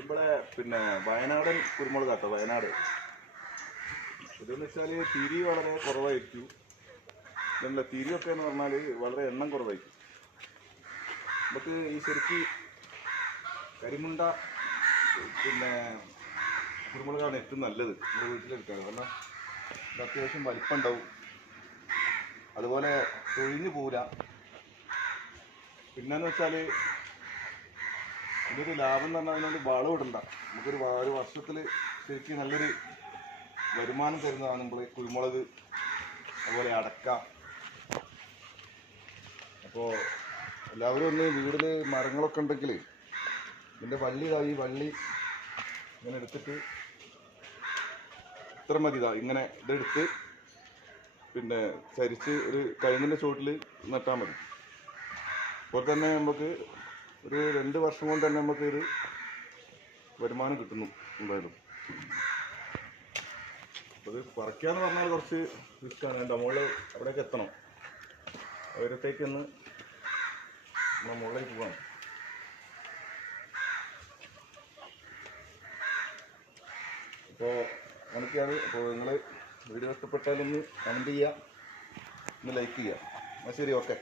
ഇവിടെ പിന്നെ വയനാടൻ കുരുമുളക് കേട്ടോ. വയനാട് ഇതെന്ന് വെച്ചാൽ തിരി വളരെ കുറവായിരിക്കും. ഇതല്ല തിരിയൊക്കെ എന്ന് പറഞ്ഞാൽ വളരെ എണ്ണം കുറവായിരിക്കും. നമുക്ക് ഈ ശരിക്ക് കരിമുണ്ട പിന്നെ കുരുമുളകാണ് ഏറ്റവും നല്ലത് നമ്മുടെ വീട്ടിലെടുക്കാൻ. കാരണം ഇത് അത്യാവശ്യം വലിപ്പം ഉണ്ടാവും, അതുപോലെ തൊഴിഞ്ഞു പോവില്ല. പിന്നെന്ന് വെച്ചാൽ ഇതൊരു ലാഭം എന്ന് പറഞ്ഞാൽ അതിനോട് വളം ഇടണ്ട. നമുക്കൊരു വർഷത്തിൽ ശരിക്കും നല്ലൊരു വരുമാനം തരുന്നതാണ് നമ്മൾ കുരുമുളക്, അതുപോലെ അടക്ക. അപ്പോൾ എല്ലാവരും ഒന്ന് വീട്ടിൽ മരങ്ങളൊക്കെ ഉണ്ടെങ്കിൽ ഇതിൻ്റെ ഈ വള്ളി ഇങ്ങനെ എടുത്തിട്ട് ഇത്ര മതി. ഇങ്ങനെ ഇതെടുത്ത് പിന്നെ ചരിച്ച് ഒരു കഴുങ്ങിൻ്റെ ചുവട്ടിൽ നട്ടാൽ മതി. അപ്പോൾ തന്നെ നമുക്ക് ഒരു 2 വർഷം കൊണ്ട് തന്നെ നമുക്ക് ഒരു വരുമാനം കിട്ടുന്നു എന്തായാലും. അപ്പോൾ ഇത് പറിക്കാന്ന് പറഞ്ഞാൽ കുറച്ച് റിസ്ക്കാണ്. വേണ്ട മുകളിൽ അവിടേക്ക് എത്തണം. അവരത്തേക്കൊന്ന് മുകളിലേക്ക് പോകാം. അപ്പോൾ അങ്ങനെയൊക്കെയാണ്. അപ്പോൾ നിങ്ങൾ വീഡിയോ ഇഷ്ടപ്പെട്ടാലൊന്ന് കമൻറ്റ് ചെയ്യുക, ഒന്ന് ലൈക്ക് ചെയ്യുക. എന്നാൽ ശരി, ഓക്കെ.